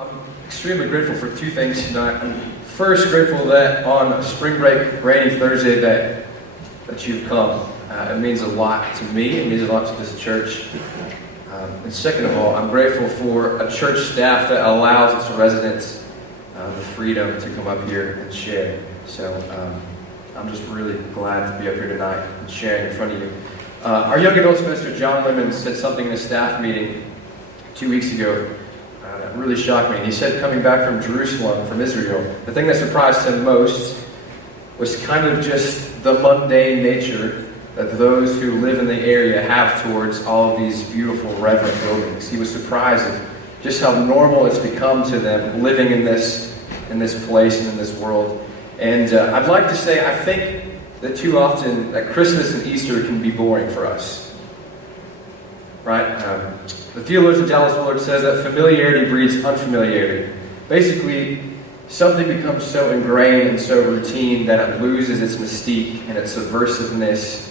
I'm extremely grateful for two things tonight. I'm first grateful that on spring break, rainy Thursday, that you've come. It means a lot to me. It means a lot to this church. And second of all, I'm grateful for a church staff that allows its residents the freedom to come up here and share. So I'm just really glad to be up here tonight and sharing in front of you. Our young adults minister, John Lemon, said something in a staff meeting 2 weeks ago that really shocked me. And he said, coming back from Jerusalem, from Israel, the thing that surprised him most was kind of just the mundane nature that those who live in the area have towards all of these beautiful, reverent buildings. He was surprised at just how normal it's become to them living in this place and in this world. And I'd like to say, I think that too often that Christmas and Easter can be boring for us. Right? The theologian Dallas Willard says that familiarity breeds unfamiliarity. Basically, something becomes so ingrained and so routine that it loses its mystique and its subversiveness.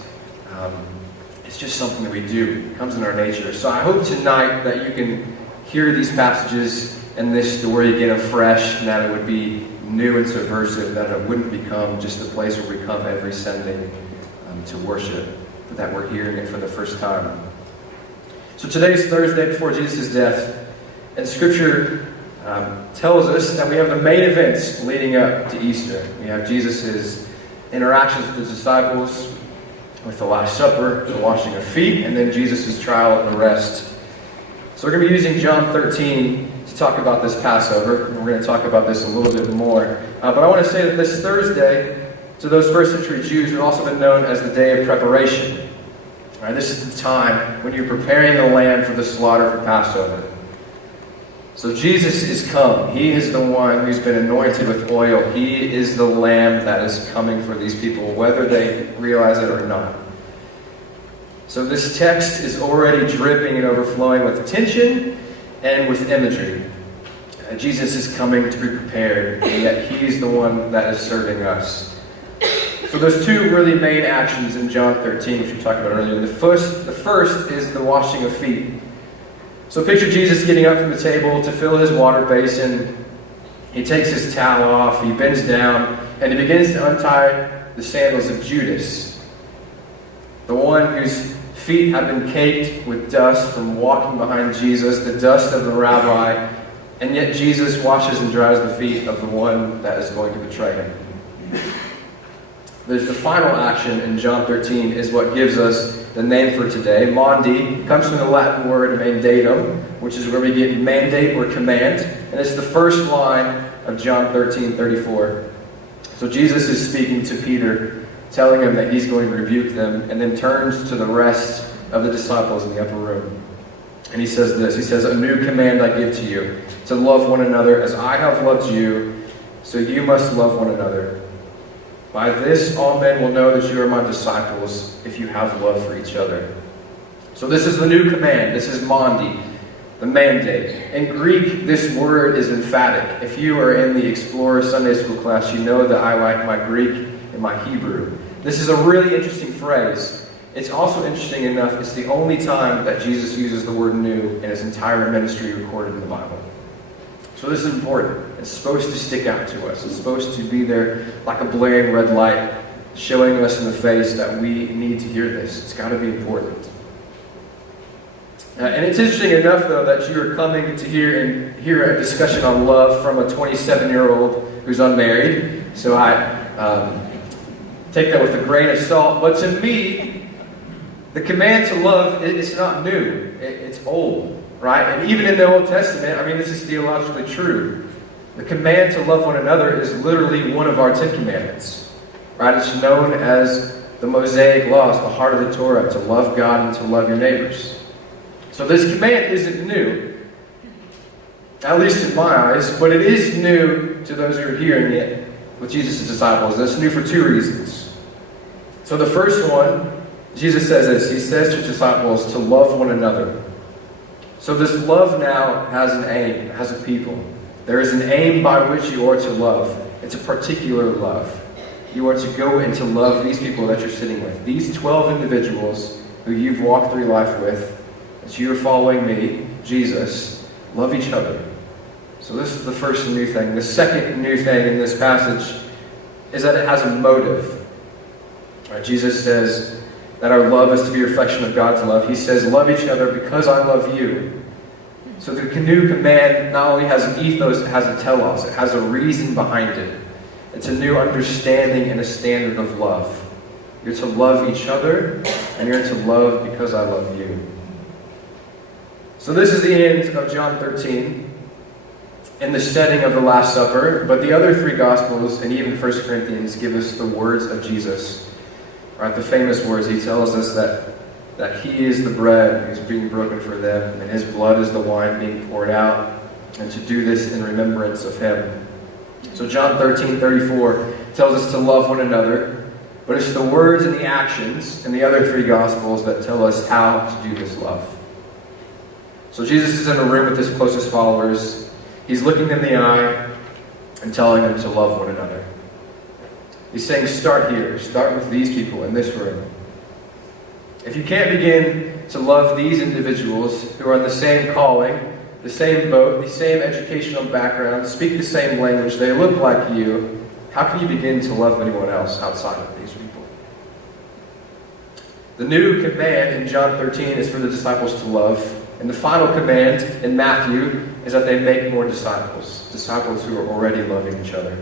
It's just something that we do. It comes in our nature. So I hope tonight that you can hear these passages and this story again afresh, and that it would be new and subversive, that it wouldn't become just a place where we come every Sunday to worship, but that we're hearing it for the first time. So today's Thursday before Jesus' death, and Scripture tells us that we have the main events leading up to Easter. We have Jesus' interactions with the disciples, with the Last Supper, the washing of feet, and then Jesus' trial and arrest. So we're going to be using John 13 to talk about this Passover, and we're going to talk about this a little bit more. But I want to say that this Thursday, to those first century Jews, would also been known as the Day of Preparation. All right, this is the time when you're preparing the lamb for the slaughter for Passover. So Jesus is come. He is the one who's been anointed with oil. He is the lamb that is coming for these people, whether they realize it or not. So this text is already dripping and overflowing with tension and with imagery. Jesus is coming to be prepared, and yet He's the one that is serving us. So there's two really main actions in John 13, which we talked about earlier. The first is the washing of feet. So picture Jesus getting up from the table to fill his water basin. He takes his towel off, he bends down, and he begins to untie the sandals of Judas, the one whose feet have been caked with dust from walking behind Jesus, the dust of the rabbi, and yet Jesus washes and dries the feet of the one that is going to betray him. There's the final action in John 13 is what gives us the name for today. Maundy comes from the Latin word mandatum, which is where we get mandate or command. And it's the first line of John 13:34. So Jesus is speaking to Peter, telling him that he's going to rebuke them, and then turns to the rest of the disciples in the upper room. And he says this, he says, "A new command I give to you, to love one another as I have loved you, so you must love one another. By this all men will know that you are my disciples, if you have love for each other." So this is the new command. This is Maundy, the mandate. In Greek, this word is emphatic. If you are in the Explorer Sunday School class, you know that I like my Greek and my Hebrew. This is a really interesting phrase. It's also interesting enough, it's the only time that Jesus uses the word new in his entire ministry recorded in the Bible. So this is important. It's supposed to stick out to us. It's supposed to be there like a blaring red light, showing us in the face that we need to hear this. It's got to be important. And it's interesting enough, though, that you are coming to hear a discussion on love from a 27-year-old who's unmarried. So I take that with a grain of salt. But to me, the command to love, it's not new. It's old. Right? And even in the Old Testament, this is theologically true. The command to love one another is literally one of our 10 Commandments. Right? It's known as the Mosaic laws, the heart of the Torah, to love God and to love your neighbors. So this command isn't new, at least in my eyes, but it is new to those who are hearing it with Jesus' disciples. And it's new for two reasons. So the first one, Jesus says this. He says to his disciples to love one another. So this love now has an aim, it has a people. There is an aim by which you are to love. It's a particular love. You are to go and to love these people that you're sitting with. These 12 individuals who you've walked through life with, as you are following me, Jesus, love each other. So this is the first new thing. The second new thing in this passage is that it has a motive. Right, Jesus says that our love is to be a reflection of God's love. He says, love each other because I love you. So the new command not only has an ethos, it has a telos. It has a reason behind it. It's a new understanding and a standard of love. You're to love each other, and you're to love because I love you. So this is the end of John 13 in the setting of the Last Supper, but the other three Gospels and even 1 Corinthians give us the words of Jesus. Right, the famous words. He tells us that He is the bread who's being broken for them, and His blood is the wine being poured out, and to do this in remembrance of Him. So John 13:34 tells us to love one another, but it's the words and the actions in the other three Gospels that tell us how to do this love. So Jesus is in a room with His closest followers. He's looking them in the eye and telling them to love one another. He's saying, start here. Start with these people in this room. If you can't begin to love these individuals who are in the same calling, the same boat, the same educational background, speak the same language, they look like you, how can you begin to love anyone else outside of these people? The new command in John 13 is for the disciples to love. And the final command in Matthew is that they make more disciples. Disciples who are already loving each other.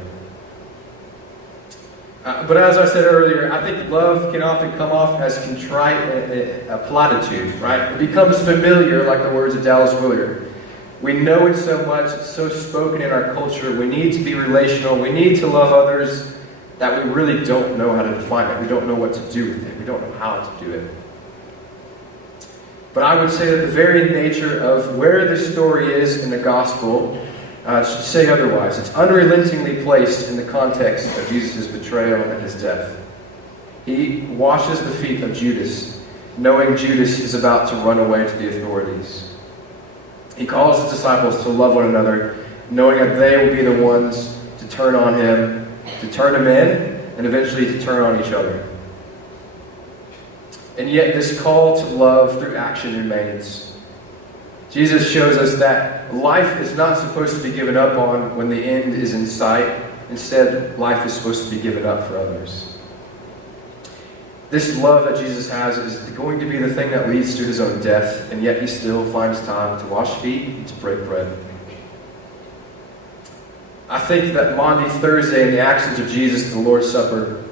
But as I said earlier, I think love can often come off as contrite, a platitude, right? It becomes familiar, like the words of Dallas Willard. We know it so much, it's so spoken in our culture. We need to be relational. We need to love others that we really don't know how to define it. We don't know what to do with it. We don't know how to do it. But I would say that the very nature of where this story is in the gospel should say otherwise. It's unrelentingly placed in the context of Jesus' betrayal and His death. He washes the feet of Judas, knowing Judas is about to run away to the authorities. He calls His disciples to love one another, knowing that they will be the ones to turn on Him, to turn Him in, and eventually to turn on each other. And yet this call to love through action remains. Jesus shows us that life is not supposed to be given up on when the end is in sight. Instead, life is supposed to be given up for others. This love that Jesus has is going to be the thing that leads to His own death, and yet He still finds time to wash feet and to break bread. I think that Maundy Thursday and the actions of Jesus at the Lord's Supper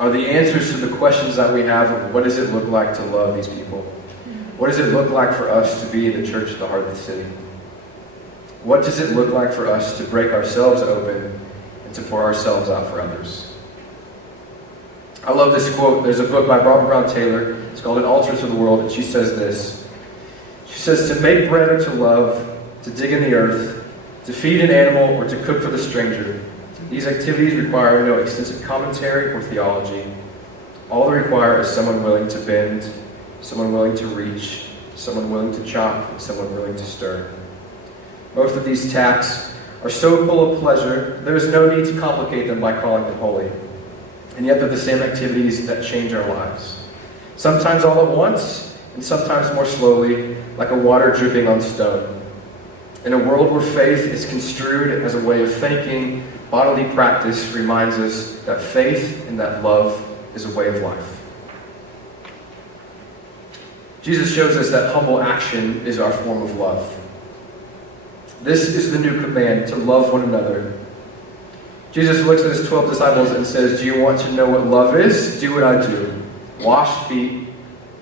are the answers to the questions that we have of what does it look like to love these people? What does it look like for us to be in the church at the heart of the city? What does it look like for us to break ourselves open and to pour ourselves out for others? I love this quote. There's a book by Barbara Brown Taylor. It's called An Altar to the World, and she says this. She says, to make bread or to love, to dig in the earth, to feed an animal, or to cook for the stranger, these activities require no extensive commentary or theology. All they require is someone willing to bend, someone willing to reach, someone willing to chop, and someone willing to stir. Most of these tasks are so full of pleasure, there is no need to complicate them by calling them holy. And yet they're the same activities that change our lives. Sometimes all at once, and sometimes more slowly, like a water dripping on stone. In a world where faith is construed as a way of thinking, bodily practice reminds us that faith and that love is a way of life. Jesus shows us that humble action is our form of love. This is the new command, to love one another. Jesus looks at His 12 disciples and says, do you want to know what love is? Do what I do. Wash feet,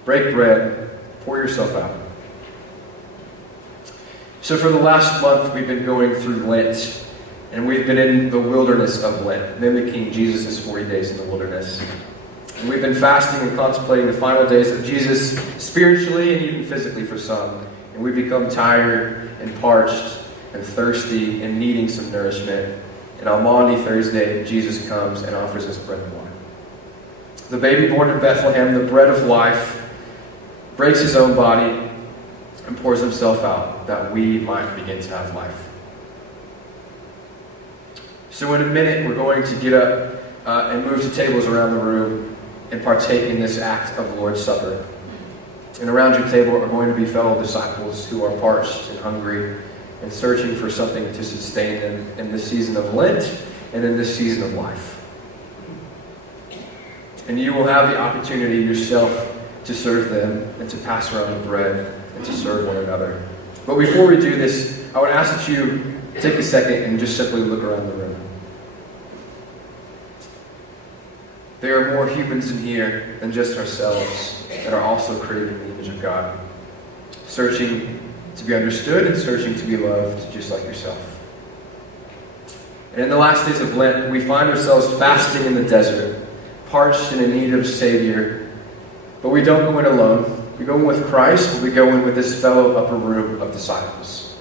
break bread, pour yourself out. So for the last month, we've been going through Lent, and we've been in the wilderness of Lent, mimicking Jesus' 40 days in the wilderness. And we've been fasting and contemplating the final days of Jesus, spiritually and even physically for some. And we've become tired and parched and thirsty and needing some nourishment. And on Maundy Thursday, Jesus comes and offers us bread and wine. The baby born in Bethlehem, the bread of life, breaks His own body and pours Himself out that we might begin to have life. So in a minute, we're going to get up and move to tables around the room and partake in this act of the Lord's Supper. And around your table are going to be fellow disciples who are parched and hungry and searching for something to sustain them in this season of Lent and in this season of life. And you will have the opportunity yourself to serve them and to pass around the bread and to serve one another. But before we do this, I would ask that you take a second and just simply look around the room. There are more humans in here than just ourselves that are also created in the image of God, searching to be understood and searching to be loved just like yourself. And in the last days of Lent, we find ourselves fasting in the desert, parched and in need of a Savior. But we don't go in alone. We go in with Christ, but we go in with this fellow upper room of disciples.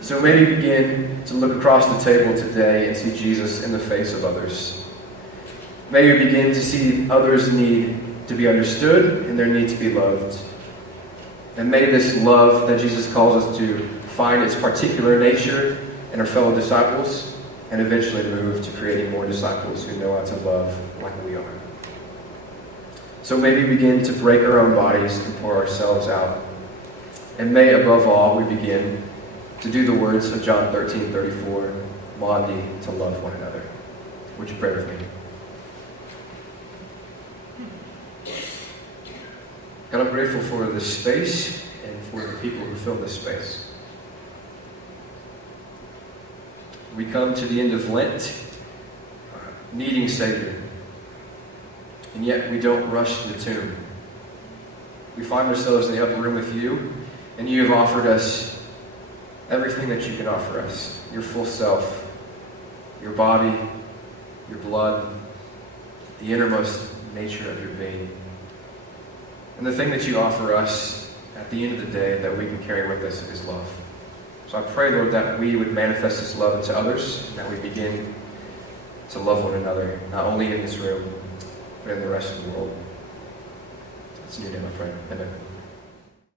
So maybe begin to look across the table today and see Jesus in the face of others. May you begin to see others' need to be understood and their need to be loved. And may this love that Jesus calls us to find its particular nature in our fellow disciples and eventually move to creating more disciples who know how to love like we are. So may we begin to break our own bodies and pour ourselves out. And may, above all, we begin to do the words of John 13:34, Maundy, to love one another. Would you pray with me? God, I'm grateful for this space and for the people who fill this space. We come to the end of Lent needing a Savior, and yet we don't rush to the tomb. We find ourselves in the upper room with you, and you have offered us everything that you can offer us. Your full self, your body, your blood, the innermost nature of your being. And the thing that you offer us at the end of the day that we can carry with us is love. So I pray, Lord, that we would manifest this love into others, and that we begin to love one another, not only in this room, but in the rest of the world. It's in your name I pray. Amen.